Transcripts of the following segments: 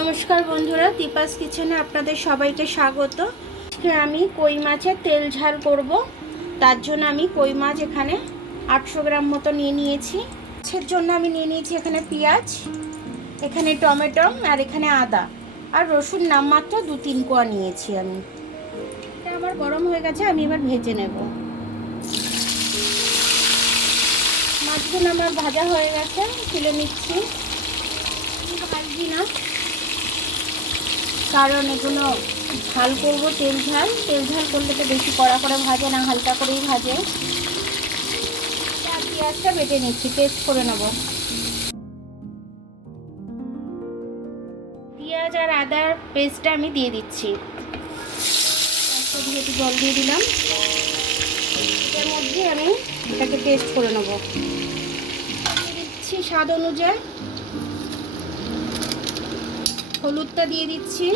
নমস্কার বন্ধুরা, দীপাস কিচেনে আপনাদের সবাইকে স্বাগত। আজকে আমি কই মাছের তেল ঝাল করব। তার জন্য আমি কই মাছ এখানে 800 গ্রাম মতো নিয়ে নিয়েছি। মাছের জন্য আমি নিয়ে নিয়েছি এখানে পেঁয়াজ, এখানে টমেটো, আর এখানে আদা আর রসুন নামমাত্র 2-3 কোয়া নিয়েছি আমি। এটা আমার গরম হয়ে গেছে, আমি এবার ভেজে নেব। মাছগুলো আমার ভাজা হয়ে গেছে, তুলে নিচ্ছি। ভাজছি না, কারণ এগুলো ঝাল করবো, তেল ঝাল করলে তো বেশি কড়া করে ভাজে না, হালকা করেই ভাজে। আর পেঁয়াজটা বেটে নিচ্ছি, পেস্ট করে নেব। পেঁয়াজ আর আদার পেস্টটা আমি দিয়ে দিচ্ছি। একটু জল দিয়ে দিলাম। এর মধ্যে আমি এটাকে পেস্ট করে নেব। দিয়ে দিচ্ছি স্বাদ অনুযায়ী হলুদটা দিয়ে দিচ্ছি,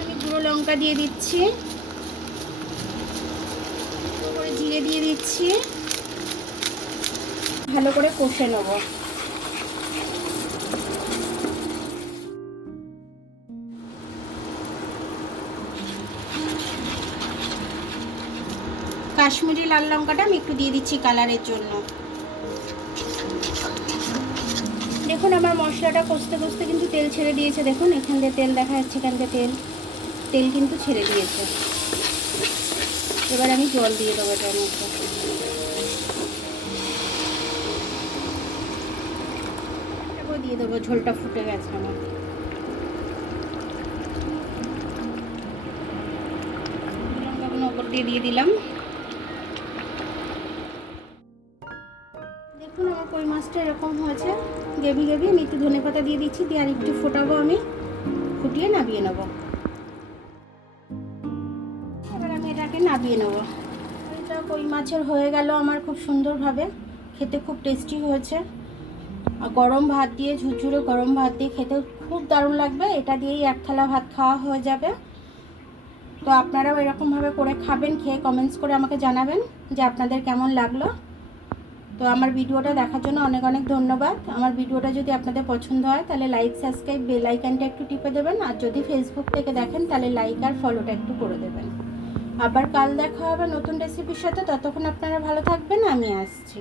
আমি গুঁড়ো লঙ্কা দিয়ে দিচ্ছি, জিরে দিয়ে দিচ্ছি। ভালো করে কষে নেব। কাশ্মীরি লাল লঙ্কাটা আমি একটু দিয়ে দিচ্ছি কালারের জন্য। দেখুন আমার মশলাটা কষতে কষতে কিন্তু তেল ছেড়ে দিয়েছে। দেখুন এখান দিয়ে তেল দেখা যাচ্ছে, এখান দিয়ে তেল কিন্তু ছেড়ে দিয়েছে। এবার আমি জল দিয়ে দেবো এটার মধ্যে। দিয়ে দেবো, ঝোলটা ফুটে গেছে আমার। লঙ্কাগুলো ওপর দিয়ে দিলাম। দেখুন আমার কই মাছটা এরকম হয়েছে, গ্রেভি আমি একটু ধনেপাতা দিয়ে দিচ্ছি, দিয়ে আর একটু ফোটাবো, আমি ফুটিয়ে নামিয়ে নেব। এবার আমি এটাকে নামিয়ে নেব। এটা কই মাছের হয়ে গেল আমার খুব সুন্দরভাবে। খেতে খুব টেস্টি হয়েছে। গরম ভাত দিয়ে, ঝুরঝুরে গরম ভাত দিয়ে খেতে খুব দারুণ লাগবে। এটা দিয়েই এক থালা ভাত খাওয়া হয়ে যাবে। তো আপনারাও এরকমভাবে করে খাবেন, খেয়ে কমেন্টস করে আমাকে জানাবেন যে আপনাদের কেমন লাগলো। তো আমার ভিডিওটা দেখার জন্য অনেক অনেক ধন্যবাদ। আমার ভিডিওটা যদি আপনাদের পছন্দ হয় তাহলে লাইক, সাবস্ক্রাইব, বেল আইকনটা একটু টিপে দেবেন। আর যদি ফেসবুক থেকে দেখেন তাহলে লাইক আর ফলোটা একটু করে দেবেন। আবার কাল দেখা হবে নতুন রেসিপির সাথে। ততক্ষণ আপনারা ভালো থাকবেন, আমি আসছি।